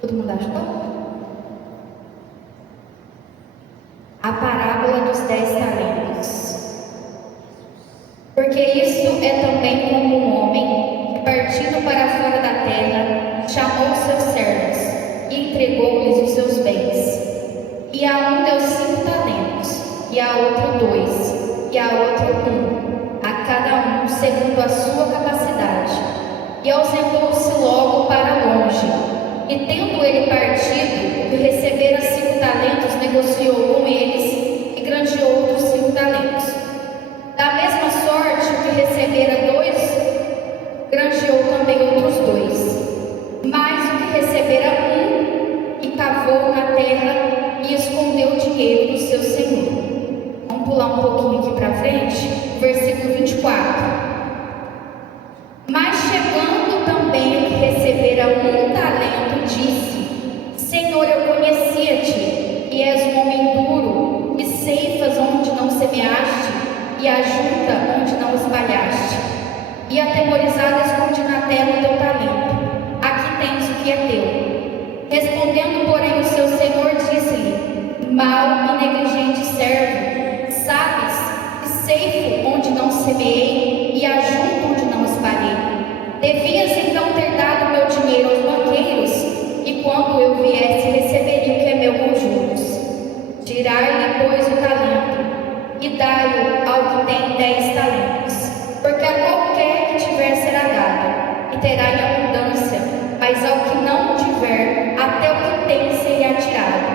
Todo mundo achou? A parábola dos 10 talentos. Porque isto é também como um homem que, partindo para fora da terra, chamou seus servos e entregou-lhes os seus bens. E a um deu 5 talentos, e a outro 2, e a outro 1, a cada um segundo a sua capacidade. E ausentou-se logo para longe. E tendo ele partido, o que recebera 5 talentos, negociou com eles e granjeou outros 5 talentos. Da mesma sorte, o que recebera 2, granjeou também outros 2. Mas o que recebera 1, e cavou na terra e escondeu o dinheiro do seu senhor. Vamos pular um pouquinho aqui para frente, versículo 24. Mas chegando também o que recebera 1 talento, disse: Senhor, eu conhecia-te, que és um homem duro, e ceifas onde não semeaste, e ajunta onde não espalhaste. E atemorizado escondi na terra o teu talento. Aqui tens o que é teu. Respondendo, porém, o seu senhor disse-lhe: Mau e negligente servo, sabes que ceifo onde não semeei, e ajunto onde não espalhei. Devias então ter dado meu dinheiro aos banqueiros, e quando eu viesse, receberia o que é meu com juros. Tirai-lhe, pois, o talento, e dai-o ao que tem 10 talentos. Porque a qualquer que tiver será dado, e terá em abundância, mas ao que não tiver, até o que tem será tirado.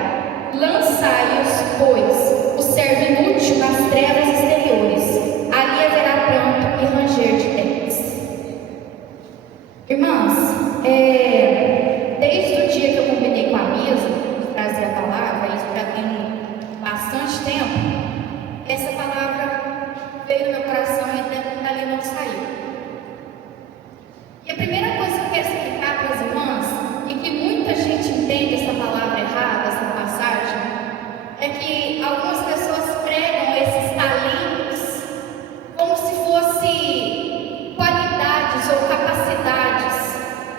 Lançai-os, pois, o servo inútil nas trevas exteriores. Ali haverá pranto e ranger de dentes. Irmãs, desde o dia que eu combinei com a Misa de trazer a palavra, isso já tem bastante tempo, essa palavra veio no meu coração e até dali não saiu. E a primeira coisa que eu quero explicar para as irmãs, e que muita gente entende essa palavra errada, essa passagem, é que algumas pessoas pregam esses talentos como se fosse qualidades ou capacidades.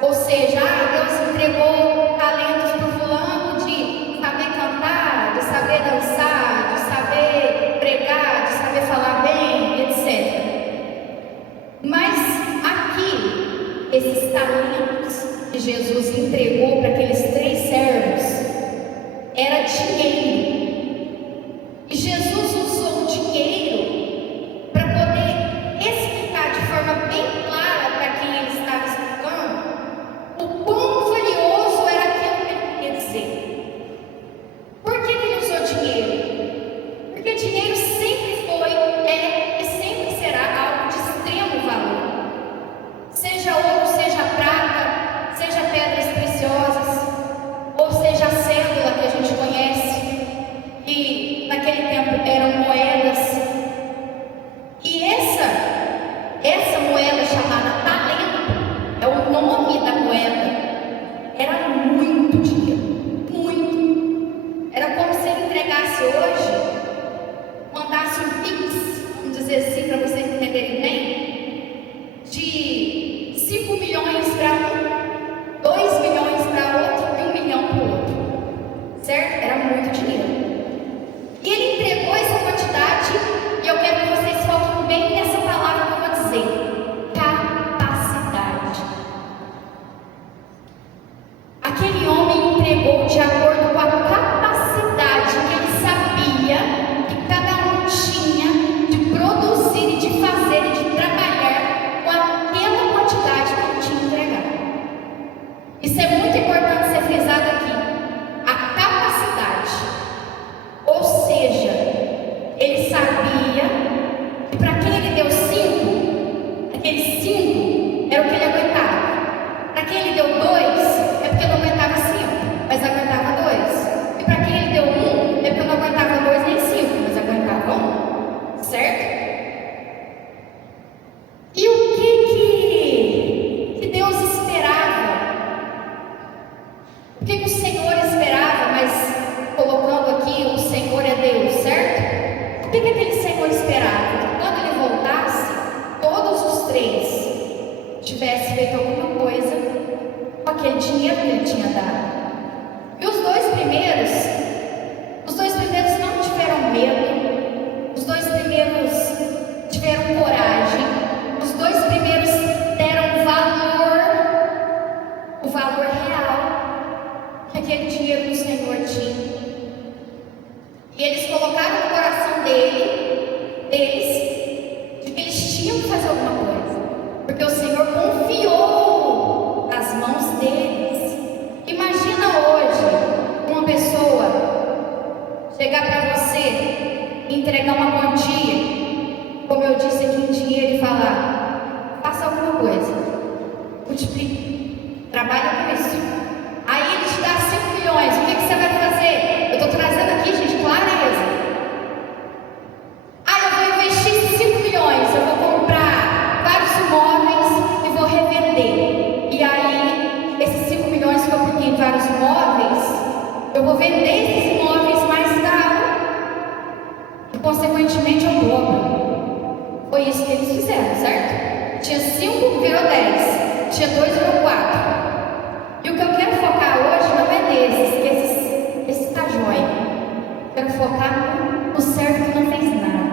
Ou seja, Deus entregou talentos para o fulano de saber cantar, de saber dançar, de saber pregar, de saber falar bem, etc. Mas aqui, esses talentos que Jesus entregou para aqueles 3 servos era dinheiro. E Jesus usou o dinheiro para poder explicar de forma bem clara para quem ele estava explicando o quão valioso era aquilo que ele queria dizer. Por que ele usou dinheiro? Porque dinheiro sempre foi, é e sempre será algo de extremo valor. Seja ouro, seja prata, seja pedras preciosas, ou seja a cédula que a gente conhece, que naquele tempo eram moedas. E essa moeda chamada talento, é o nome da moeda, era muito dinheiro, muito. Era como se ele entregasse hoje, mandasse um pix, vamos dizer assim, para vocês entenderem bem, de 5 milhões para um, 2 milhões para outro e 1 milhão para o outro, certo? Era muito dinheiro. E ele entregou essa quantidade, e eu quero que vocês foquem bem nessa palavra que eu vou dizer: capacidade. Aquele homem entregou de acordo com a capacidade que ele sabia que cada um tinha de produzir e de fazer e de trabalhar com aquela quantidade que ele tinha entregado. Isso é muito importante ser frisado aqui. A capacidade. Ou seja, ele sabia que para quem ele deu 5, aqueles 5 era o que ele aguentava. Para quem ele deu 2, é porque não aguentava 5, mas aguentava 2. multiplique, trabalha com isso. Aí ele te dá 5 milhões, o que você vai fazer? Eu estou trazendo aqui, gente, clareza. Eu vou investir esses 5 milhões, eu vou comprar vários imóveis e vou revender. E aí, esses 5 milhões que eu peguei em vários imóveis, eu vou vender esses imóveis mais caro e, consequentemente, eu dobro. Foi isso que eles fizeram, certo? Tinha 5, virou 10. Tinha 2, virou 4. E o que eu quero focar hoje não é nesses, que esse tá jóia. Quero focar no servo que não fez nada.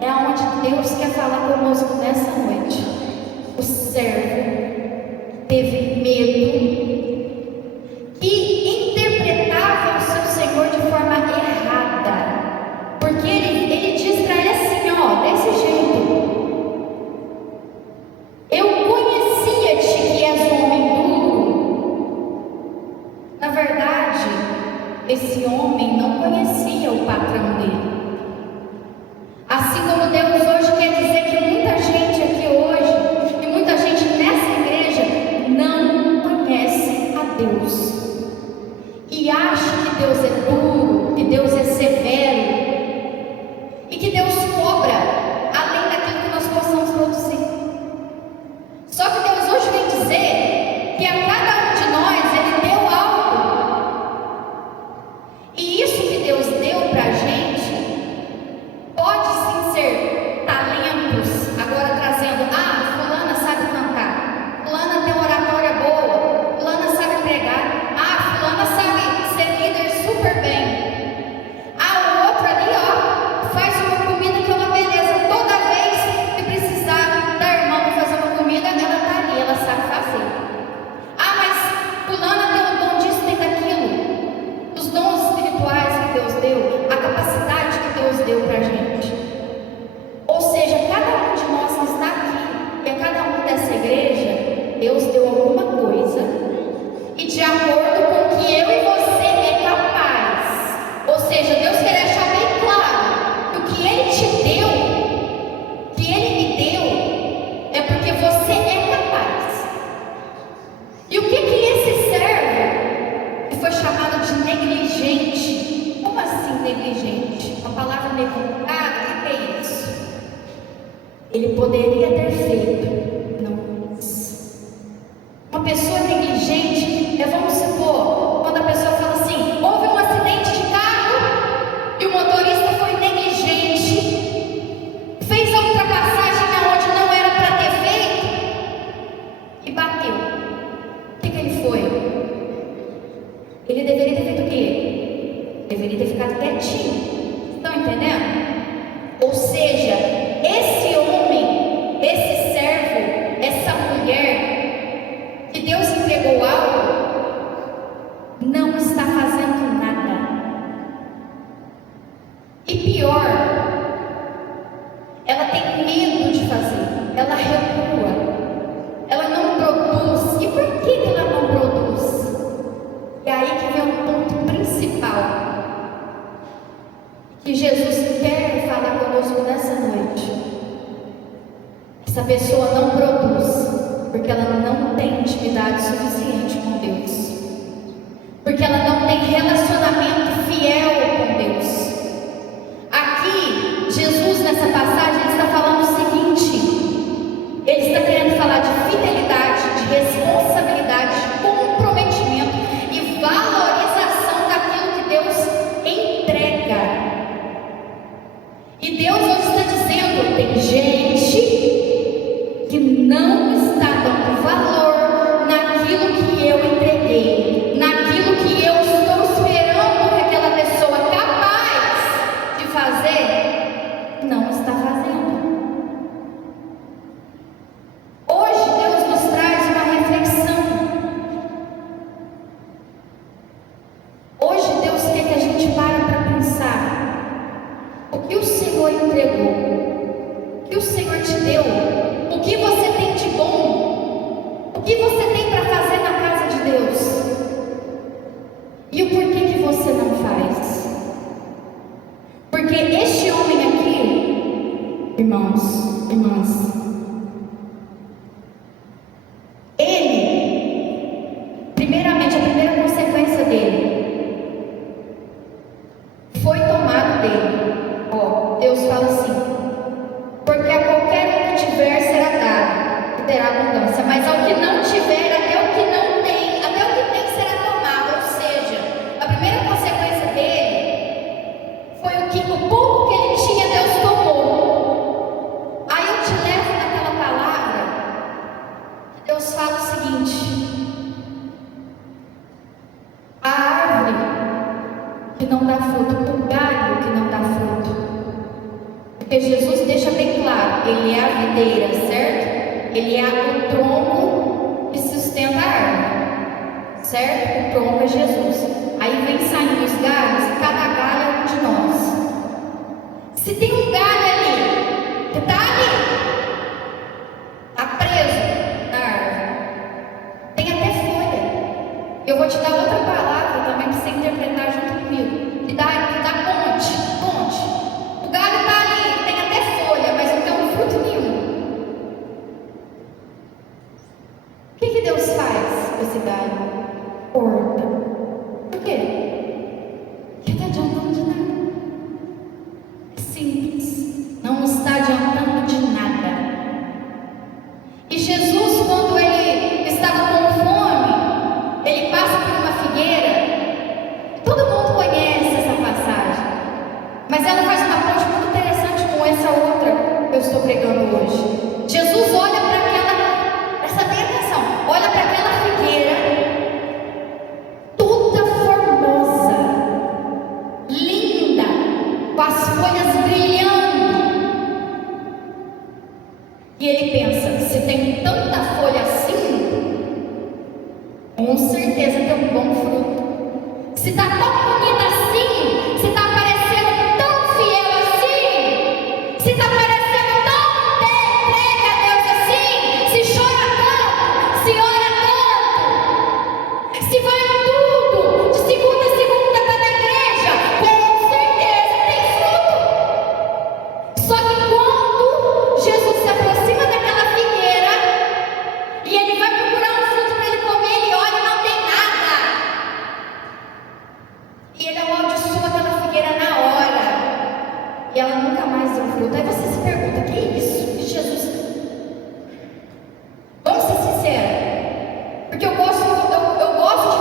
É aonde Deus quer falar conosco nessa noite. O servo teve medo e interpretava o seu Senhor de forma errada. Porque ele diz para ele assim, desse jeito: eu conhecia-te que és homem duro. Na verdade, esse homem não conhecia o patrão dele. Assim como Deus hoje quer dizer que muita gente aqui hoje, e muita gente nessa igreja, não conhece a Deus. E acha que Deus é duro, que Deus é severo, e que Deus cobra além daquilo que nós possamos produzir. Só que Deus hoje vem dizer que a cada um de nós Ele deu algo. E isso que Deus deu para a gente pode sim ser talentos. Agora trazendo, fulana sabe cantar, fulana tem oratória boa, fulana sabe pregar, fulana sabe ser líder super bem. O outro ali, faz uma comida que é uma beleza. Toda vez que precisar da irmã para fazer uma comida, ela está ali, ela sabe fazer. Mas fulana tem o dom disso, tem daquilo. Os dons espirituais que Deus deu, a capacidade que Deus deu para a gente. Ou seja, cada um de nós que está aqui, e a cada um dessa igreja, Deus deu alguma coisa, e de acordo com o que eu e você é capaz. Ou seja, Deus quer deixar bem claro que o que Ele te deu, que Ele me deu, é porque você é capaz. E o que esse servo, que foi chamado de negligente, como assim negligente? Uma palavra meio complicada, o que é isso? Ele poderia ter feito, não quis. Uma pessoa negligente vamos supor, quando a pessoa fala assim: houve um acidente de carro e o motorista foi negligente, fez a ultrapassagem onde não era para ter feito e bateu. O que ele foi? Ele deveria ter feito o quê? Deveria ter ficado quietinho. Estão entendendo? Ou seja, esse homem, esse servo, essa mulher que Deus entregou algo, não está fazendo nada. E pior, ela tem medo de fazer, ela recua, ela não produz. E por que ela não produz? E aí que vem o ponto principal que Jesus quer falar conosco nessa noite. Essa pessoa não produz porque ela não tem intimidade suficiente com Deus, porque ela não tem relacionamento fiel com Deus. Aqui, Jesus nessa passagem, ele está falando o seguinte: ele está querendo falar de fidelidade, de responsabilidade, de comprometimento e valorização daquilo que Deus entrega. E Deus hoje está dizendo: tem gente que não está dando valor naquilo que eu entreguei, naquilo que eu estou esperando que aquela pessoa capaz de fazer, não está fazendo. Hoje Deus nos traz uma reflexão. Hoje Deus quer que a gente pare para pensar o que o Senhor entregou, o que o Senhor te deu, o que você tem de bom, o que você tem para fazer na casa de Deus, e o porquê que você não faz. Porque este homem aqui, irmãos, irmãs, ele seguinte: a árvore que não dá fruto, o galho que não dá fruto. Porque Jesus deixa bem claro, ele é a videira, certo? Ele é o tronco que sustenta a árvore, certo? O tronco é Jesus. Aí vem saindo os galhos, e cada galho é um de nós. Se tem um galho ali, que está ali, está preso na árvore, tem até folha. Eu vou te dar outra palavra também para você interpretar junto comigo. Que dá ponte. O galho está ali, tem até folha, mas não tem um fruto nenhum. O que Deus faz com esse galho? Corta. Por quê? Porque está adiantando de nada. É simples. Não está adiantando de nada. E Jesus, quando ele estava com fome, ele passa por uma figueira. Todo mundo conhece essa passagem, mas ela faz uma ponte muito interessante com essa outra que eu estou pregando hoje. Jesus olha para aquela, presta bem atenção, olha para aquela figueira, toda formosa, linda, com as folhas brilhando. E ele pensa: se tem tanta folha assim, com certeza tem um bom fruto. Se está tão bonita assim, se está parecendo tão fiel assim, se está parecendo tão entregue a Deus assim, se chora tanto, se ora tanto, se vai em tudo, de segunda a segunda está na igreja, com certeza tem fruto. Só que quando Jesus se aproxima daquela figueira e ele vai procurar um fruto para ele comer, ele olha e não tem nada. E ele amaldiçoa aquela figueira na hora. E ela nunca mais deu fruto. Aí você se pergunta: que é isso? Que Jesus... Vamos ser sinceros. Porque eu gosto de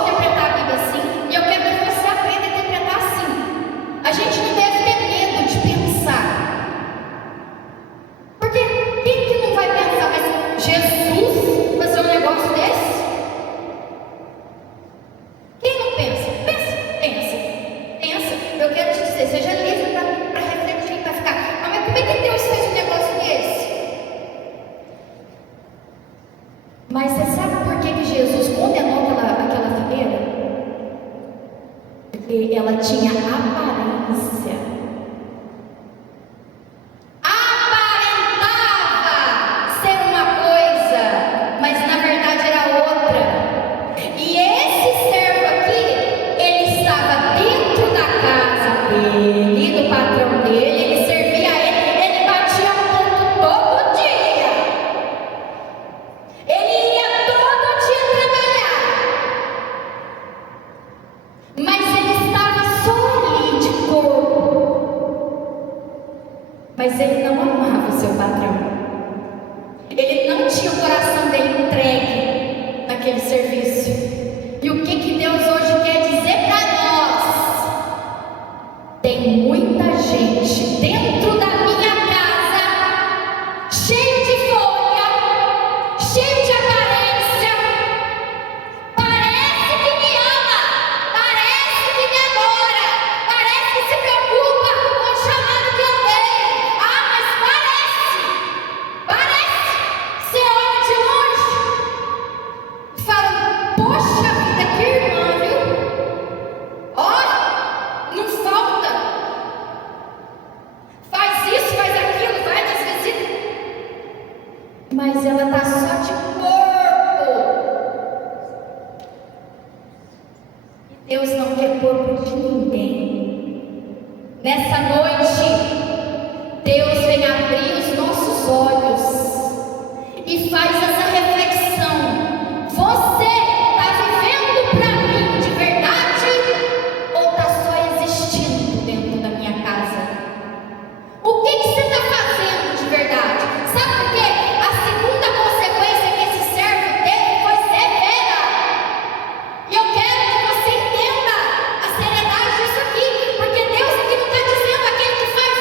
interpretar a Bíblia assim. E eu quero que você aprenda a interpretar assim. A gente não deve ter medo de pensar. Porque quem que não vai pensar? Mas Jesus fazer um negócio desse? Quem não pensa? Pensa. Eu quero te dizer, seja livre para refletir, para ficar: mas como é que Deus fez um negócio desse? Mas você sabe por que Jesus condenou aquela figueira? Porque ela tinha aparência. Aparentava ser uma coisa, mas na verdade era outra. E esse servo aqui, ele estava dentro da casa dele, do patrão dele, ele servia a ele batia ponto todo dia. Ele ia todo dia trabalhar. Mas ele estava só ali de corpo. Mas ele não amava o seu patrão. Ele não tinha o coração dele entregue naquele serviço. E o que Deus hoje quer dizer para nós? Tem muita gente dentro da minha casa, cheio de folha, cheio de aparência. Parece que me ama, parece que me adora, parece que se preocupa com o chamado que eu dei. Ah, mas parece. Você olha de longe e fala: poxa vida, que irmã, viu? Ó, não falta. Faz isso, faz aquilo, vai nas visitas. Mas ela está só de corpo. E Deus não quer corpo de ninguém. Nessa noite, Deus vem abrir os nossos olhos e faz essa reflexão: você está vivendo para mim de verdade ou está só existindo dentro da minha casa? O que você está fazendo de verdade? Sabe por quê? A segunda consequência que esse servo teve foi severa. E eu quero que você entenda a seriedade disso aqui, porque Deus aqui não está dizendo aquele que faz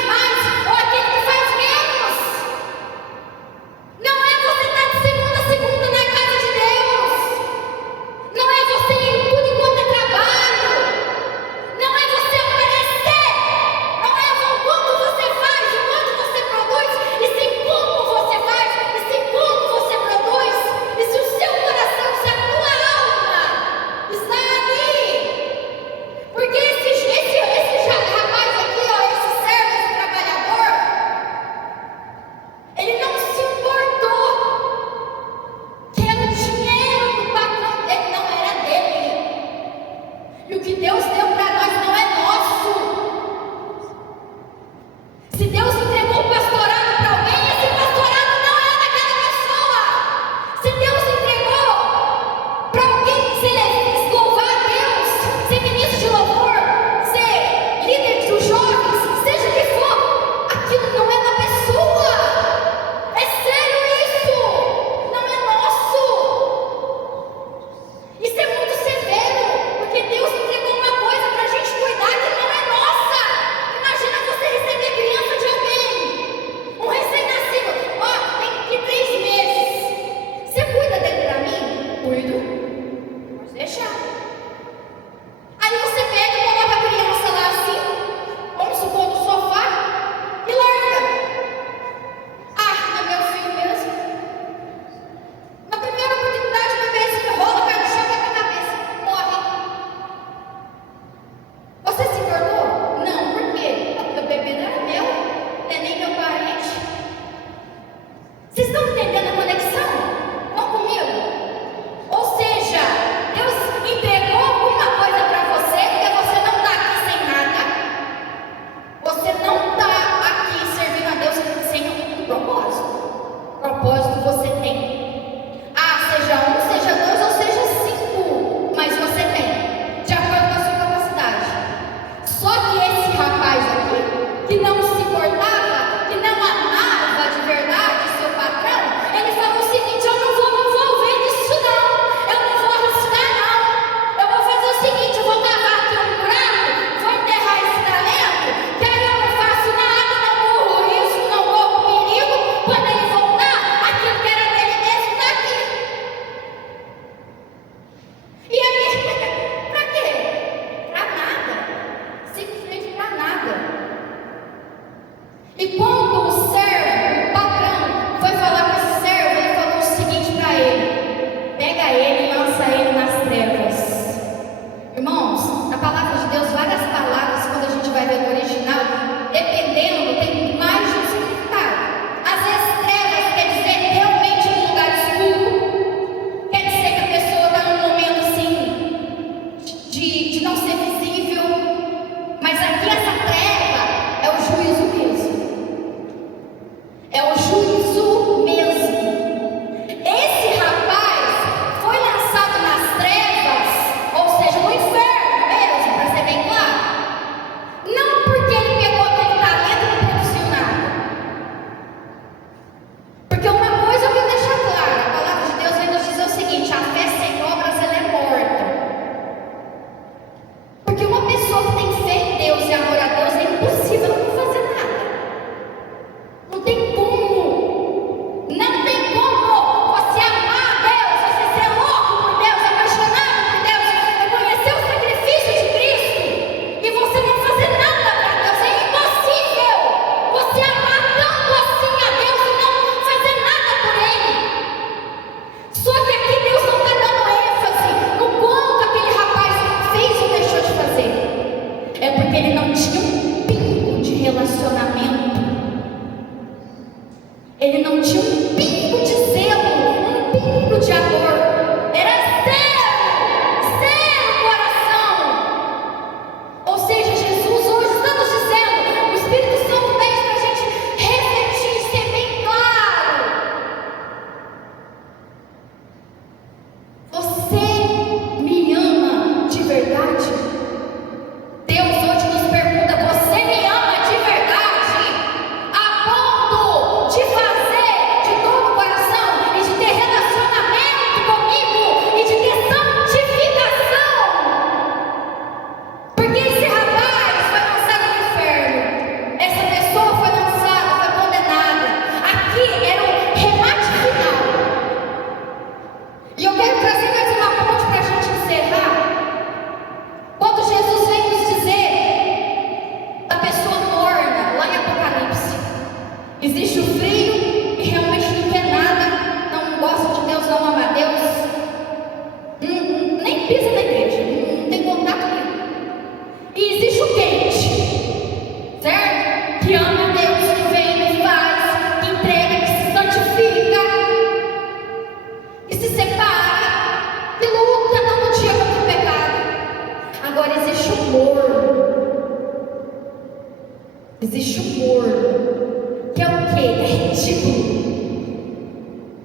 Existe o morno, que é o quê? É ridículo.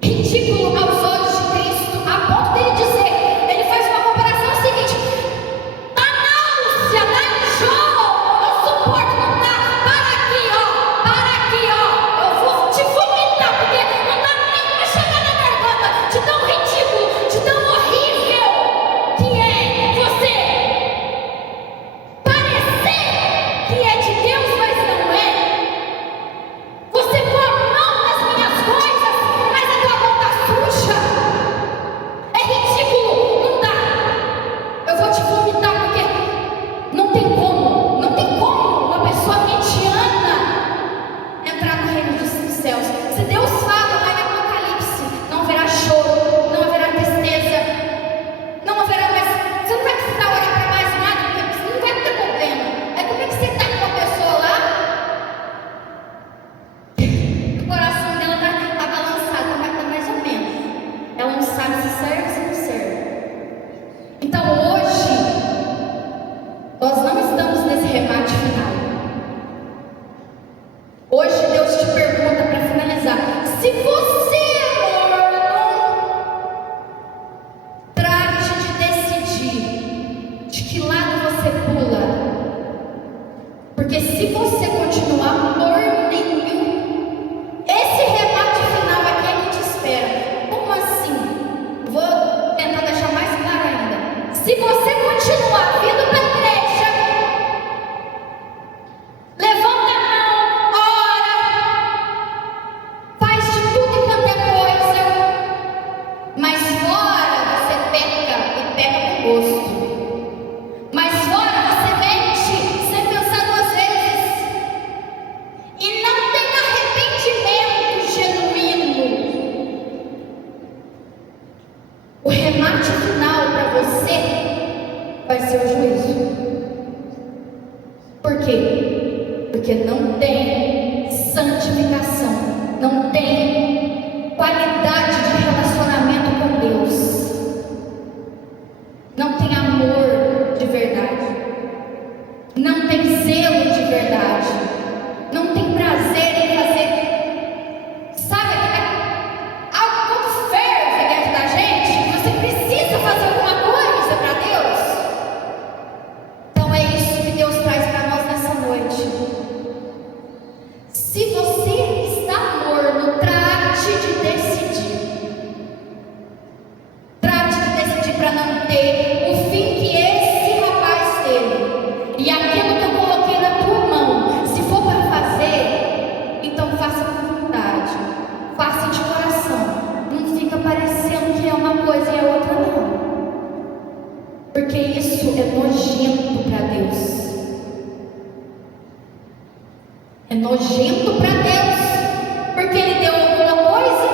Ridículo aos olhos de Cristo, a ponto dele dizer, ele faz uma comparação seguinte: a náusea, dá enjoo, eu suporto, não dá, para aqui, ó, eu vou te vomitar, porque não dá nem para chegar na garganta, de tão ridículo, de tão horrível que é você parecer que é de Deus, mas não é. Você põe a mão nas minhas coisas, mas a tua mão está suja. É ridículo, não dá. Eu vou te vomitar porque não tem como uma pessoa mediana entrar no reino dos céus. Se Deus fala lá em Apocalipse, não haverá choro, não haverá tristeza, não haverá mais. Você não vai precisar orar para mais nada, porque você não vai ter problema. É como é que você está com uma pessoa lá? O coração dela está balançado, está mais ou menos. Ela não sabe se serve ou se não serve. Então hoje, nós não estamos nesse remate final. Hoje Deus te pergunta para finalizar: se você, morno, trate de decidir de que lado você pula. Porque se você continuar morninho, esse remate final aqui é que te espera. Como assim? Vou tentar deixar mais claro ainda. Se você continuar vindo para a igreja, levanta a mão, ora, faz de tudo e qualquer coisa, mas fora você peca e peca com gosto. Mas fora você mente sem pensar duas vezes e não tem arrependimento genuíno. O remate final para você vai ser o juízo. Por quê? Porque não tem santificação, não tem qualidade de relacionamento com Deus, não tem amor de verdade, não tem zelo de verdade, não tem prazer em fazer, sabe, algo quando ferve dentro da gente, você precisa fazer alguma coisa para Deus. Então é isso que Deus traz para nós nessa noite. Se você está morno, trate de decidir. Trate de decidir para não ter o fim que esse rapaz teve. E aquilo que eu coloquei na tua mão, se for para fazer, então faça com vontade, faça de coração. Não fica parecendo que é uma coisa e a outra não. Porque isso é nojento para Deus. É nojento para Deus, porque Ele deu alguma coisa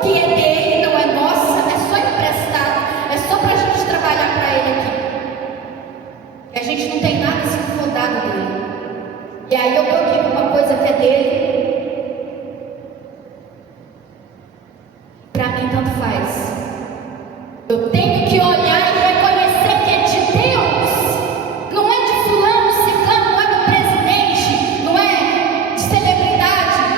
que é dele, não é nossa, é só emprestado, é só para a gente trabalhar para Ele aqui. E a gente não tem nada escondado dele. E aí eu estou aqui com uma coisa que é dele. Para mim tanto faz. Eu tenho que olhar e reconhecer que é de Deus, não é de fulano, ciclano, não é do presidente, não é de celebridade.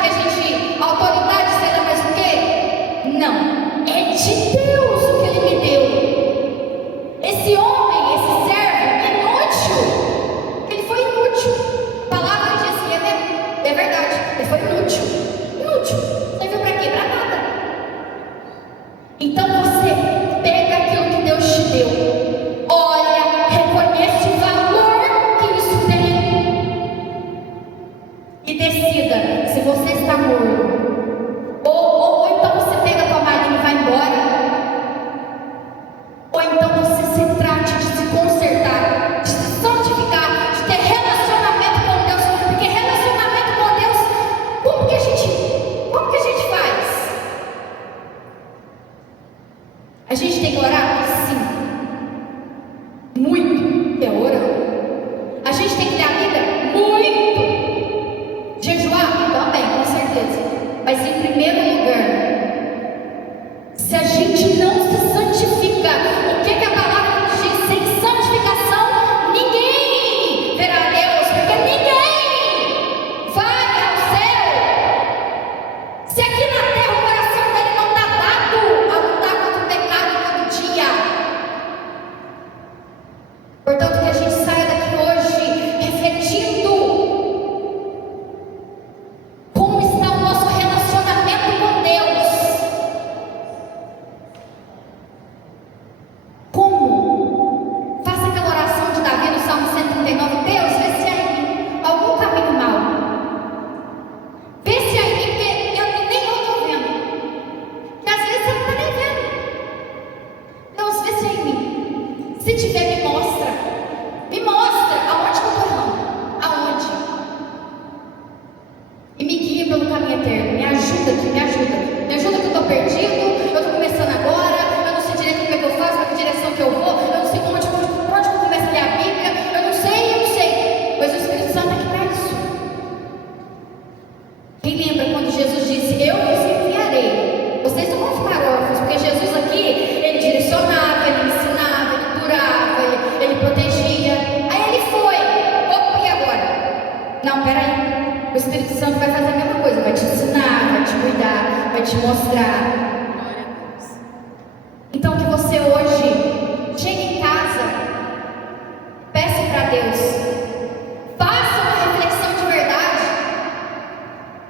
Se tiver, me mostra. Me mostra aonde que eu estou errando. Aonde? E me guia pelo caminho eterno. Me ajuda aqui, me ajuda. Me ajuda que eu estou perdido. Eu estou começando agora. Eu não sei direito como é que eu faço, para que direção que eu vou. Eu não sei por onde que eu começo a ler a Bíblia. Eu não sei. Mas o Espírito Santo está aqui para isso. Quem lembra quando Jesus disse: eu vos enviarei? Vocês não vão ficar órfãos, porque Jesus aqui, ele direcionava, ele ensinava, ele curava, ele protegia. Aí ele foi. Opa, e agora? Não, peraí. O Espírito Santo vai fazer a mesma coisa. Vai te ensinar, vai te cuidar, vai te mostrar. Então que você hoje chegue em casa, peça para Deus, faça uma reflexão de verdade.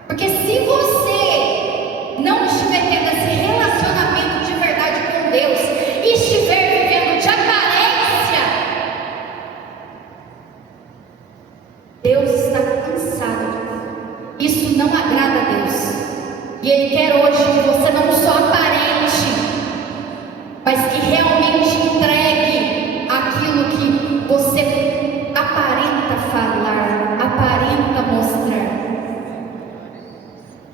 Porque se você não estiver tendo esse relacionamento de verdade com Deus e estiver vivendo de aparência, Deus está cansado. Isso não agrada a Deus. E Ele quer hoje que você não só aparente, mas que realmente entregue aquilo que você aparenta falar, aparenta mostrar.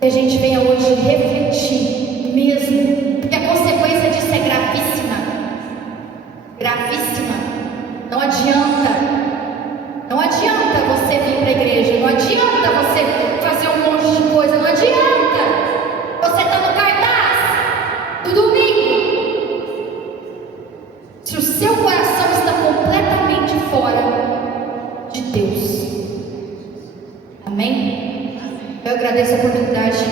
Que a gente venha hoje refletir mesmo, porque a consequência disso é gravíssima. Gravíssima. Não adianta. Não adianta você vir para a igreja. Não adianta você fazer um monte de coisa. Não adianta. Você está no cartaz do domingo. Se o seu coração está completamente fora de Deus. Amém? Eu agradeço a oportunidade.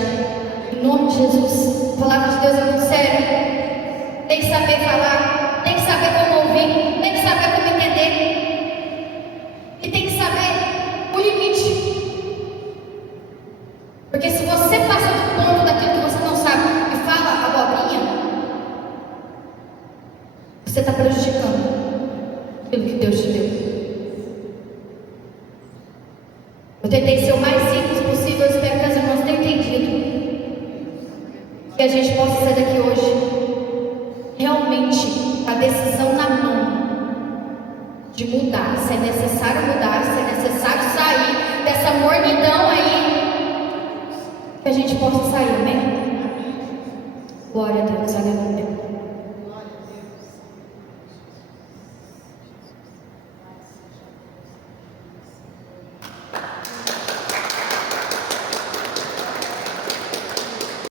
Em nome de Jesus. A palavra de Deus é muito séria. Tem que saber falar. Tem que saber como ouvir. Tem que saber como entender. E tem que saber o limite. Porque se você passa do ponto daquilo que você não sabe e fala abobrinha, você está prejudicando aquilo que Deus te deu. Eu tentei ser o mais simples possível. Eu espero que as irmãs tenham entendido. Que a gente possa sair daqui hoje realmente a decisão na mão de mudar. Se é necessário mudar, se é necessário sair dessa mornidão aí, que a gente possa sair, amém? Glória a Deus, aleluia.